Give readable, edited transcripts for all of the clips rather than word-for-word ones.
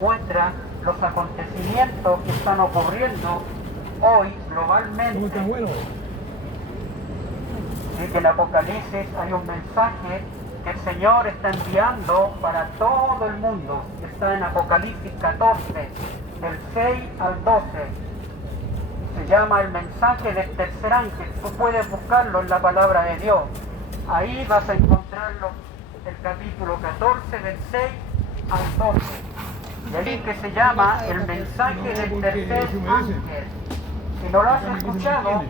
muestra los acontecimientos que están ocurriendo hoy globalmente. Y que en Apocalipsis hay un mensaje que el Señor está enviando para todo el mundo. Está en Apocalipsis 14, del 6 al 12. Se llama el mensaje del tercer ángel. Tú puedes buscarlo en la palabra de Dios. Ahí vas a encontrarlo, el capítulo 14, del 6 al 12. Y ahí que se llama el mensaje del tercer ángel. Si no lo has escuchado,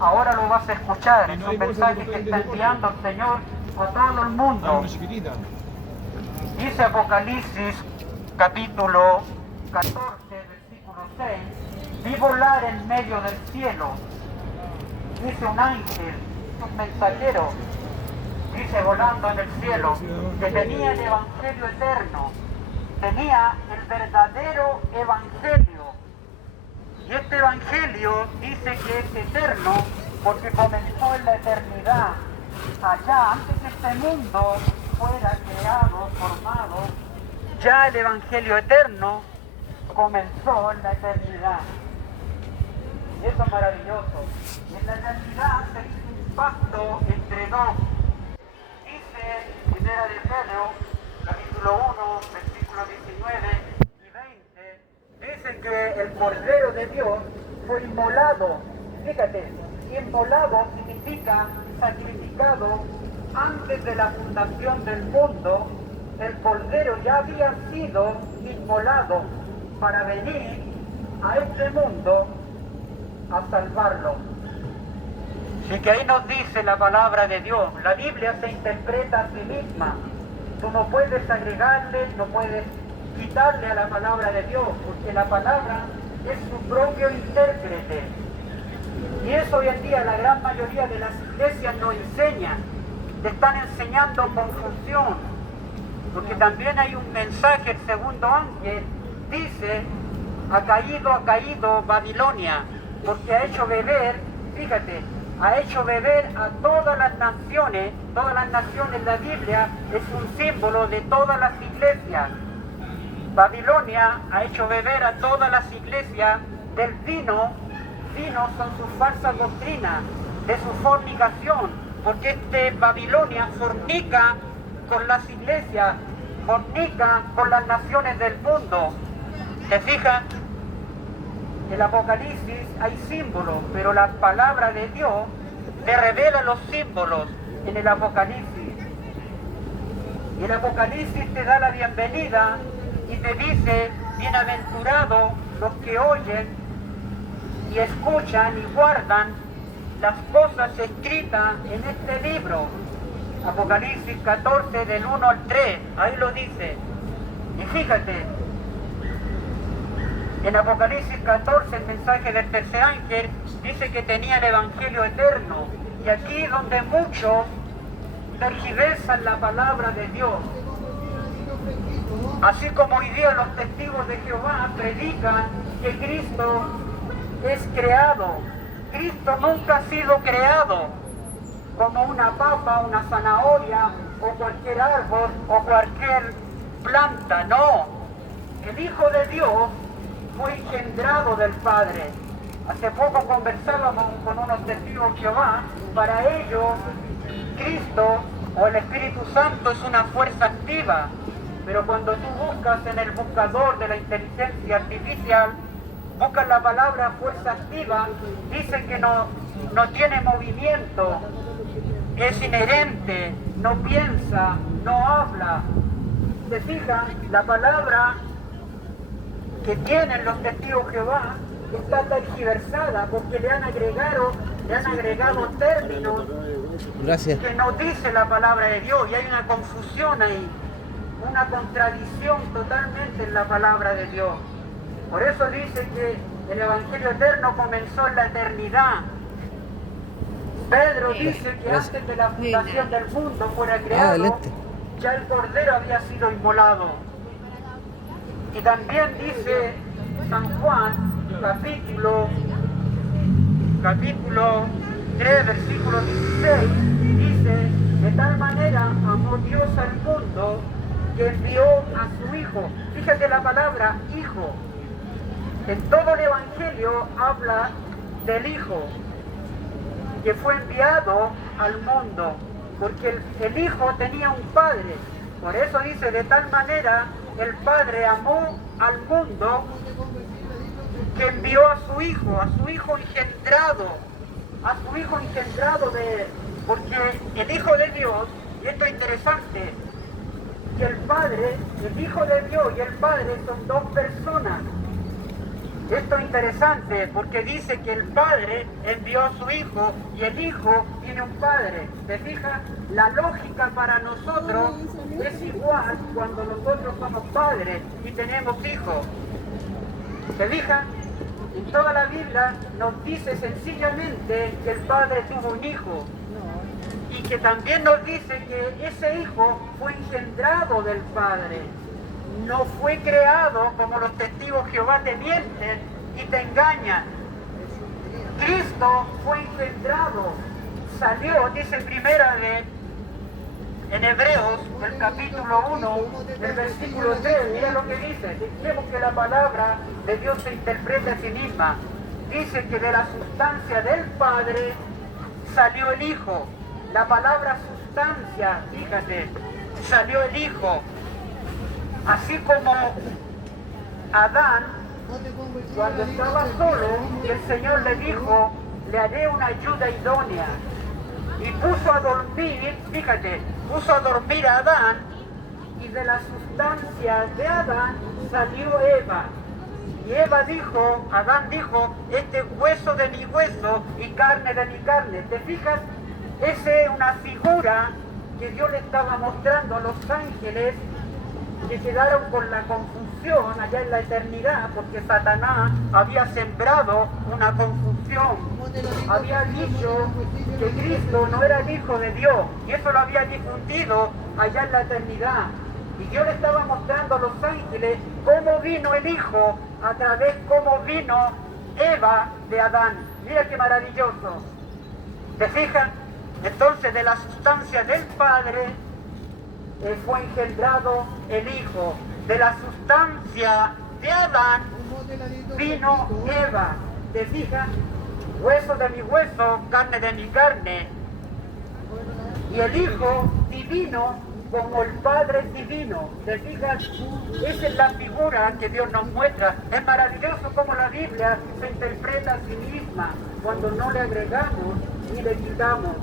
ahora lo vas a escuchar. Es un mensaje que está enviando el Señor a todo el mundo. Dice Apocalipsis capítulo 14, versículo 6, vi volar en medio del cielo. Dice un ángel, un mensajero, dice volando en el cielo, que tenía el evangelio eterno, tenía el verdadero evangelio. Y este evangelio dice que es eterno porque comenzó en la eternidad, allá antes que este mundo fuera creado, formado. Ya el evangelio eterno comenzó en la eternidad. Y eso es maravilloso. Y en la eternidad se hizo un pacto entre dos. Dice Primera de Pedro, capítulo 1, versículos 19 y 20, dice que el Cordero de Dios fue inmolado. Fíjate, inmolado significa sacrificado antes de la fundación del mundo. El Cordero ya había sido inmolado para venir a este mundo a salvarlo. Así que ahí nos dice la palabra de Dios. La Biblia se interpreta a sí misma. Tú no puedes agregarle, no puedes quitarle a la palabra de Dios, porque la palabra es su propio intérprete. Y eso hoy en día la gran mayoría de las iglesias no enseñan. Te están enseñando confusión. Porque también hay un mensaje, el segundo ángel dice, ha caído Babilonia, porque ha hecho beber, fíjate, ha hecho beber a todas las naciones. Todas las naciones en la Biblia es un símbolo de todas las iglesias. Babilonia ha hecho beber a todas las iglesias del vino son sus falsas doctrinas, de su fornicación, porque Babilonia fornica con las iglesias, fornica con las naciones del mundo. ¿Te fijas? En el Apocalipsis hay símbolos, pero la palabra de Dios te revela los símbolos en el Apocalipsis. Y el Apocalipsis te da la bienvenida y te dice, bienaventurados los que oyen y escuchan y guardan las cosas escritas en este libro. Apocalipsis 14, del 1 al 3, ahí lo dice. Y fíjate, en Apocalipsis 14, el mensaje del tercer ángel dice que tenía el evangelio eterno. Y aquí donde muchos tergiversan la palabra de Dios. Así como hoy día los testigos de Jehová predican que Cristo es creado. Cristo nunca ha sido creado como una papa, una zanahoria o cualquier árbol o cualquier planta, no. El Hijo de Dios fue engendrado del Padre. Hace poco conversábamos con unos testigos de Jehová. Para ellos, Cristo o el Espíritu Santo es una fuerza activa. Pero cuando tú buscas en el buscador de la inteligencia artificial, buscas la palabra fuerza activa, dice que no tiene movimiento, es inherente, no piensa, no habla. ¿Te fijas? La palabra que tienen los testigos de Jehová está tergiversada porque le han agregado términos que no dice la palabra de Dios, y hay una confusión ahí, una contradicción totalmente en la palabra de Dios. Por eso dice que el evangelio eterno comenzó en la eternidad. Pedro dice que antes de la fundación del mundo fuera creado, ya el Cordero había sido inmolado. Y también dice San Juan, capítulo 3, versículo 16, dice, de tal manera amó Dios al mundo que envió a su Hijo. Fíjate la palabra Hijo. En todo el Evangelio habla del Hijo, que fue enviado al mundo, porque el Hijo tenía un Padre. Por eso dice, de tal manera el Padre amó al mundo que envió a su Hijo engendrado, de él. Porque el Hijo de Dios, y esto es interesante, que el Padre, el Hijo de Dios y el Padre son dos personas. Esto es interesante porque dice que el Padre envió a su Hijo y el Hijo tiene un Padre. ¿Te fijas? La lógica para nosotros es igual cuando nosotros somos padres y tenemos hijos. ¿Te fijas? En toda la Biblia nos dice sencillamente que el Padre tuvo un Hijo y que también nos dice que ese Hijo fue engendrado del Padre. No fue creado como los testigos de Jehová te mienten y te engañan. Cristo fue engendrado, salió, dice en Hebreos, el capítulo 1, el versículo 3, mira lo que dice. Dejemos que la palabra de Dios se interprete a sí misma. Dice que de la sustancia del Padre salió el Hijo. La palabra sustancia, fíjate, salió el Hijo. Así como Adán, cuando estaba solo, el Señor le dijo, le haré una ayuda idónea. Y puso a dormir, fíjate, puso a dormir a Adán, y de la sustancia de Adán salió Eva. Y Adán dijo, este es hueso de mi hueso y carne de mi carne. ¿Te fijas? Esa es una figura que Dios le estaba mostrando a los ángeles, que quedaron con la confusión allá en la eternidad, porque Satanás había sembrado una confusión. Había dicho que Cristo no era el Hijo de Dios, y eso lo había difundido allá en la eternidad. Y Dios le estaba mostrando a los ángeles cómo vino el Hijo, a través cómo vino Eva de Adán. Mira qué maravilloso. ¿Te fijas? Entonces, de la sustancia del Padre fue engendrado el Hijo. De la sustancia de Adán vino Eva. ¿Te fijas? Hueso de mi hueso, carne de mi carne. Y el Hijo divino como el Padre divino. ¿Te fijas? Esa es la figura que Dios nos muestra. Es maravilloso cómo la Biblia se interpreta a sí misma cuando no le agregamos ni le quitamos.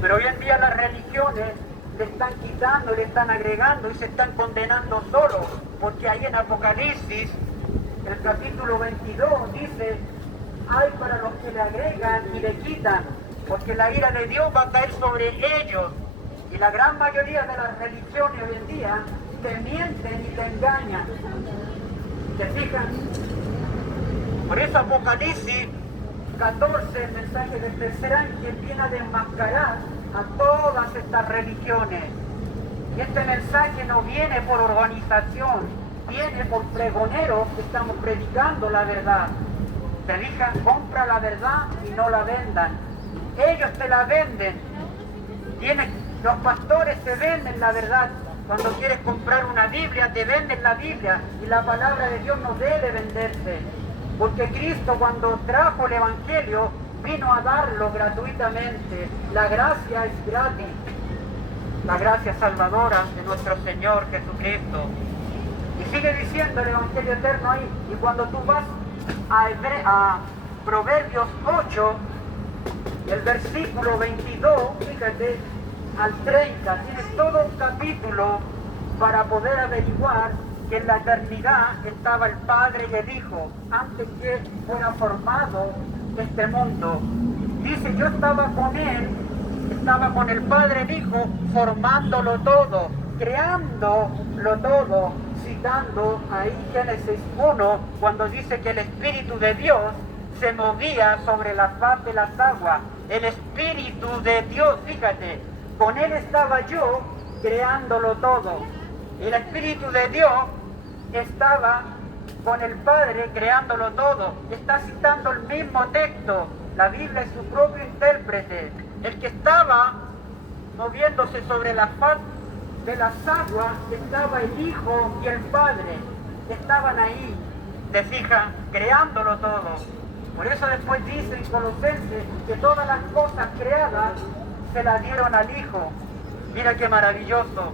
Pero hoy en día las religiones le están quitando, le están agregando y se están condenando solo, porque ahí en Apocalipsis, el capítulo 22, dice, hay para los que le agregan y le quitan, porque la ira de Dios va a caer sobre ellos. Y la gran mayoría de las religiones hoy en día te mienten y te engañan. ¿Te fijas? Por eso Apocalipsis 14, el mensaje del tercer ángel, viene a desmascarar a todas estas religiones. Y este mensaje no viene por organización, viene por pregoneros que estamos predicando la verdad. Te fijas, compra la verdad y no la vendan. Ellos te la venden. Los pastores te venden la verdad. Cuando quieres comprar una Biblia, te venden la Biblia. Y la palabra de Dios no debe venderse. Porque Cristo, cuando trajo el Evangelio, vino a darlo gratuitamente. La gracia es gratis. La gracia salvadora de nuestro Señor Jesucristo. Y sigue diciendo el Evangelio eterno ahí. Y cuando tú vas a Proverbios 8, el versículo 22, fíjate, al 30, tienes todo un capítulo para poder averiguar que en la eternidad estaba el Padre y el Hijo, antes que fuera formado este mundo. Dice, yo estaba con Él, estaba con el Padre y el Hijo, formándolo todo, creándolo todo, citando ahí Génesis 1, cuando dice que el Espíritu de Dios se movía sobre la faz de las aguas. El Espíritu de Dios, fíjate, con Él estaba yo creándolo todo. El Espíritu de Dios estaba con el Padre creándolo todo. Está citando el mismo texto. La Biblia es su propio intérprete. El que estaba moviéndose sobre la faz de las aguas estaba el Hijo y el Padre. Estaban ahí, te fijas, creándolo todo. Por eso después dice en Colosenses que todas las cosas creadas se las dieron al Hijo. Mira qué maravilloso.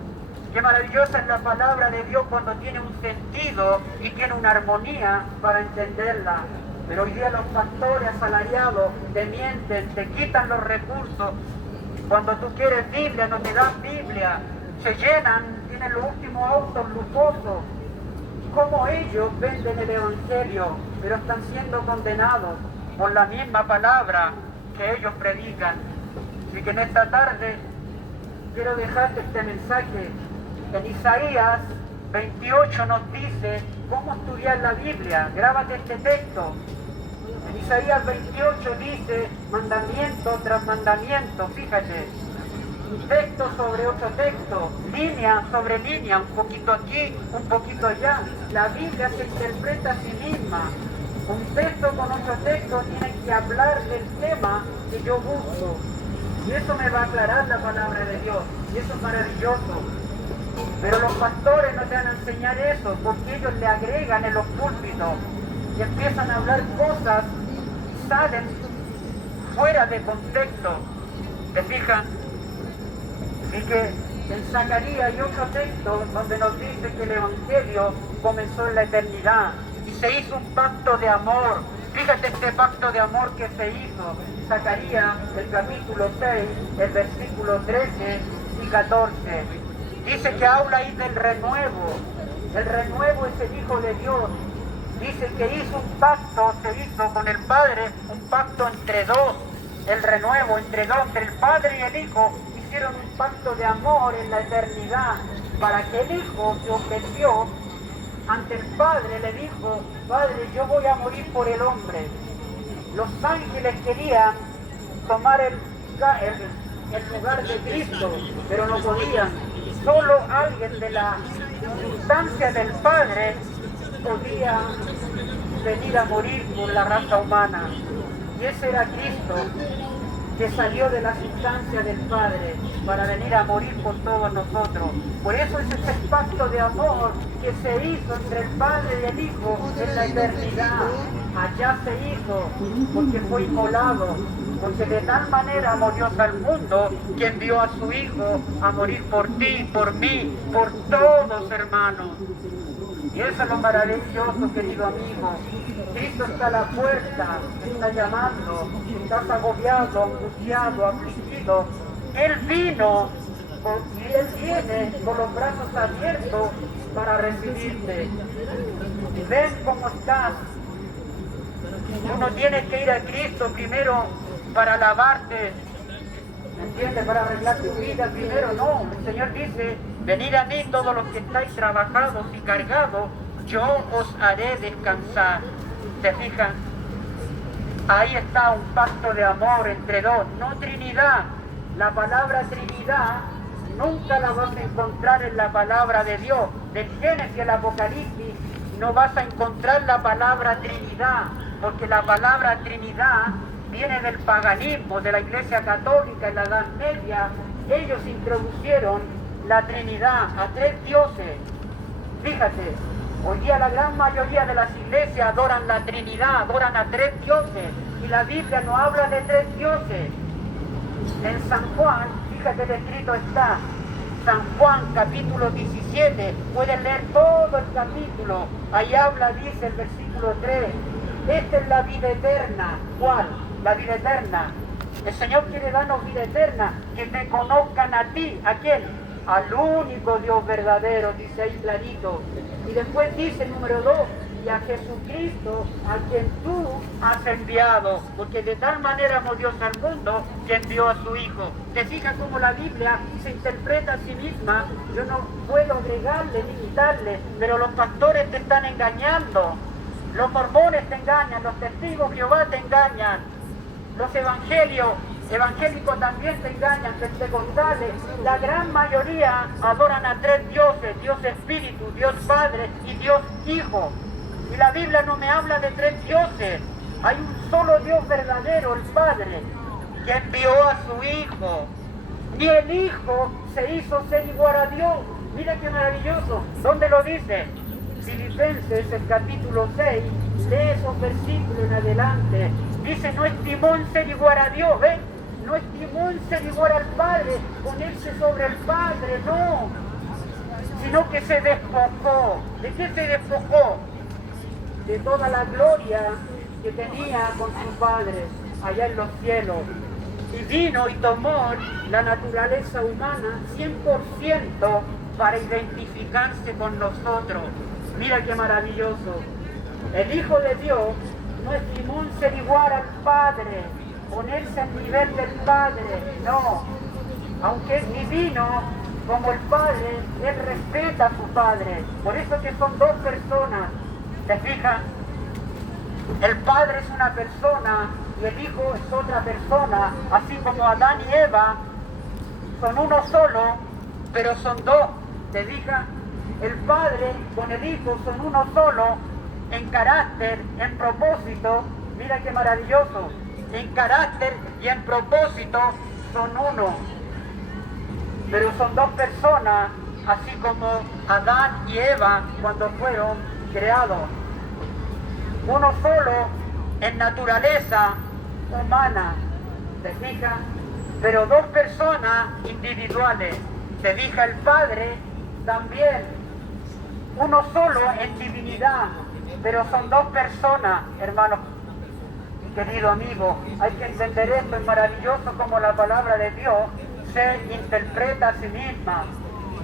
Qué maravillosa es la palabra de Dios cuando tiene un sentido y tiene una armonía para entenderla. Pero hoy día los pastores asalariados te mienten, te quitan los recursos. Cuando tú quieres Biblia, no te dan Biblia. Se llenan, tienen los últimos autos lujosos. Como ellos venden el Evangelio, pero están siendo condenados por la misma palabra que ellos predican. Así que en esta tarde quiero dejarte este mensaje. En Isaías 28 nos dice cómo estudiar la Biblia. Grábate este texto. En Isaías 28 dice mandamiento tras mandamiento, fíjate. Un texto sobre otro texto, línea sobre línea, un poquito aquí, un poquito allá. La Biblia se interpreta a sí misma. Un texto con otro texto tiene que hablar del tema que yo busco. Y eso me va a aclarar la palabra de Dios. Y eso es maravilloso. Pero los pastores no te van a enseñar eso, porque ellos le agregan en los púlpitos y empiezan a hablar cosas y salen fuera de contexto. ¿Te fijas? Y que en Zacarías hay otro texto donde nos dice que el Evangelio comenzó en la eternidad y se hizo un pacto de amor. Fíjate este pacto de amor que se hizo. Zacarías, el capítulo 6, el versículo 13 y 14. Dice que habla ahí del renuevo. El renuevo es el Hijo de Dios. Dice que hizo un pacto, se hizo con el Padre, un pacto entre dos. El renuevo entre dos, entre el Padre y el Hijo, hicieron un pacto de amor en la eternidad, para que el Hijo se ofreció ante el Padre, le dijo: Padre, yo voy a morir por el hombre. Los ángeles querían tomar el lugar de Cristo, pero no podían. Solo alguien de la instancia del Padre podía venir a morir por la raza humana. Y ese era Cristo, que salió de las instancias del Padre para venir a morir por todos nosotros. Por eso es ese pacto de amor que se hizo entre el Padre y el Hijo en la eternidad. Allá se hizo, porque fue inmolado, porque de tal manera amó Dios al mundo que envió a su Hijo a morir por ti, por mí, por todos, hermanos. Y eso es lo maravilloso, querido amigo. Cristo está a la puerta, está llamando. Estás agobiado, angustiado, afligido. Él vino y Él viene con los brazos abiertos para recibirte. Ven cómo estás. Tú no tienes que ir a Cristo primero para lavarte, ¿me entiendes? Para arreglar tu vida primero, no. El Señor dice: venid a mí todos los que estáis trabajados y cargados, yo os haré descansar. ¿Te fijas? Ahí está un pacto de amor entre dos, no Trinidad. La palabra Trinidad nunca la vas a encontrar en la palabra de Dios. Del Génesis al Apocalipsis no vas a encontrar la palabra Trinidad, porque la palabra Trinidad viene del paganismo, de la Iglesia Católica en la Edad Media. Ellos introdujeron la Trinidad a tres dioses. Fíjate, hoy día la gran mayoría de las iglesias adoran la Trinidad, adoran a tres dioses, y la Biblia no habla de tres dioses. En San Juan, fíjate, el escrito está, San Juan capítulo 17, pueden leer todo el capítulo, ahí habla, dice el versículo 3, esta es la vida eterna. ¿Cuál? La vida eterna. El Señor quiere darnos vida eterna, que te conozcan a ti. ¿A quién? Al único Dios verdadero, dice ahí clarito. Y después dice número 2, y a Jesucristo, a quien tú has enviado, porque de tal manera amó Dios al mundo que envió a su Hijo. ¿Te fijas cómo la Biblia se interpreta a sí misma? Yo no puedo agregarle ni quitarle, pero los pastores te están engañando, los mormones te engañan, los testigos de Jehová te engañan, los evangélicos también te engañan, pentecostales. La gran mayoría adoran a tres dioses: Dios Espíritu, Dios Padre y Dios Hijo. Y la Biblia no me habla de tres dioses. Hay un solo Dios verdadero, el Padre, que envió a su Hijo. Ni el Hijo se hizo ser igual a Dios. Mira qué maravilloso. ¿Dónde lo dice? Filipenses, el capítulo 6, lee esos versículos en adelante. Dice, no estimó en ser igual a Dios, ¿ven? No estimó en ser igual al Padre, ponerse sobre el Padre, no. Sino que se despojó. ¿De qué se despojó? De toda la gloria que tenía con su Padre allá en los cielos. Y vino y tomó la naturaleza humana 100% para identificarse con nosotros. Mira qué maravilloso. El Hijo de Dios no estimó en ser igual al Padre, ponerse al nivel del Padre, no. Aunque es divino como el Padre, Él respeta a su Padre. Por eso que son dos personas. ¿Te fijas? El Padre es una persona y el Hijo es otra persona. Así como Adán y Eva son uno solo, pero son dos. ¿Te fijas? El Padre con el Hijo son uno solo en carácter, en propósito. Mira qué maravilloso. En carácter y en propósito son uno. Pero son dos personas, así como Adán y Eva cuando fueron creados. Uno solo en naturaleza humana, ¿te fijas? Pero dos personas individuales. ¿Te fija? El Padre también. Uno solo en divinidad, pero son dos personas, hermanos. Querido amigo, hay que entender esto, es maravilloso como la palabra de Dios se interpreta a sí misma.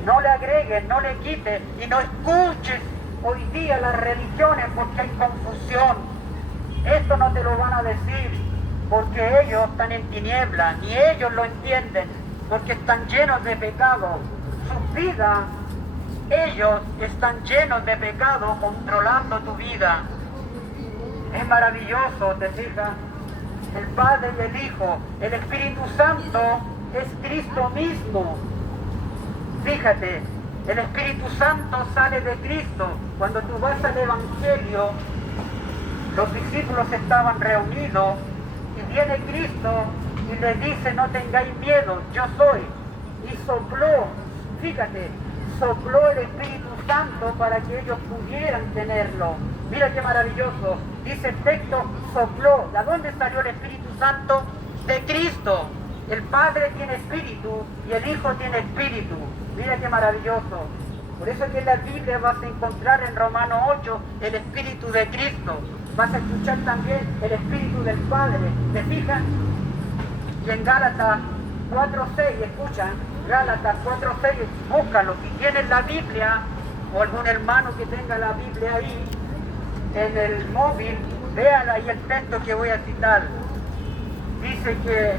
No le agregues, no le quites y no escuches hoy día las religiones porque hay confusión. Esto no te lo van a decir porque ellos están en tinieblas, ni ellos lo entienden porque están llenos de pecado. Sus vidas, ellos están llenos de pecado controlando tu vida. Es maravilloso, ¿te fijas? El Padre y el Hijo, el Espíritu Santo es Cristo mismo. Fíjate, el Espíritu Santo sale de Cristo. Cuando tú vas al Evangelio, los discípulos estaban reunidos y viene Cristo y les dice, no tengáis miedo, yo soy. Y sopló, fíjate, sopló el Espíritu Santo para que ellos pudieran tenerlo. Mira qué maravilloso. Dice el texto, sopló. ¿De dónde salió el Espíritu Santo? De Cristo. El Padre tiene espíritu y el Hijo tiene espíritu. Mira qué maravilloso. Por eso que en la Biblia vas a encontrar en Romanos 8 el espíritu de Cristo. Vas a escuchar también el espíritu del Padre. ¿Te fijas? Y en Gálatas 4:6, escuchan, Gálatas 4:6, búscalo. Si tienes la Biblia o algún hermano que tenga la Biblia ahí en el móvil, vean ahí el texto que voy a citar. Dice que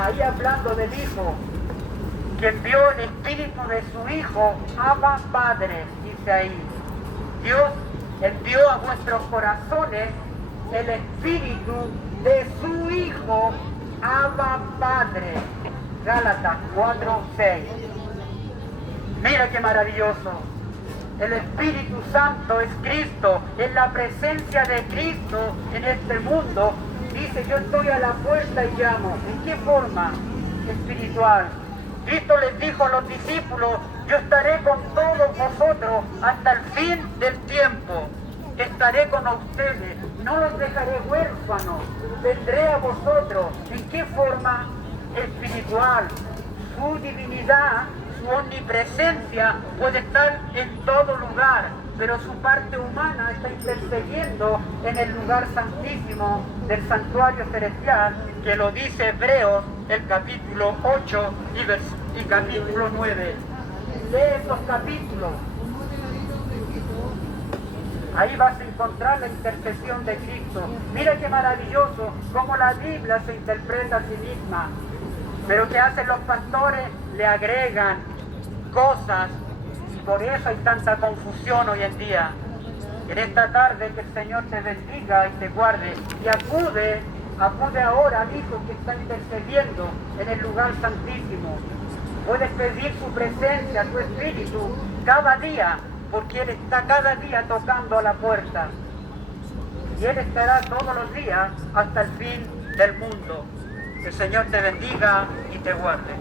ahí hablando del Hijo, que envió el espíritu de su Hijo, Abba Padre, dice ahí. Dios envió a vuestros corazones el espíritu de su Hijo, Abba Padre. Gálatas 4:6. Mira qué maravilloso. El Espíritu Santo es Cristo, es la presencia de Cristo en este mundo. Dice, yo estoy a la puerta y llamo. ¿En qué forma? Espiritual. Cristo les dijo a los discípulos, yo estaré con todos vosotros hasta el fin del tiempo. Estaré con ustedes, no los dejaré huérfanos, vendré a vosotros. ¿En qué forma? Espiritual. Su divinidad, su omnipresencia puede estar en todo lugar, pero su parte humana está intercediendo en el lugar santísimo del santuario celestial, que lo dice Hebreos, el capítulo 8 y capítulo 9. Lee esos capítulos. Ahí vas a encontrar la intercesión de Cristo. Mira qué maravilloso cómo la Biblia se interpreta a sí misma. Pero ¿qué hacen los pastores? Le agregan cosas y por eso hay tanta confusión hoy en día. En esta tarde que el Señor te bendiga y te guarde y acude ahora al Hijo que está intercediendo en el lugar santísimo. Puedes pedir su presencia, su Espíritu cada día, porque Él está cada día tocando a la puerta. Y Él estará todos los días hasta el fin del mundo. Que el Señor te bendiga y te guarde.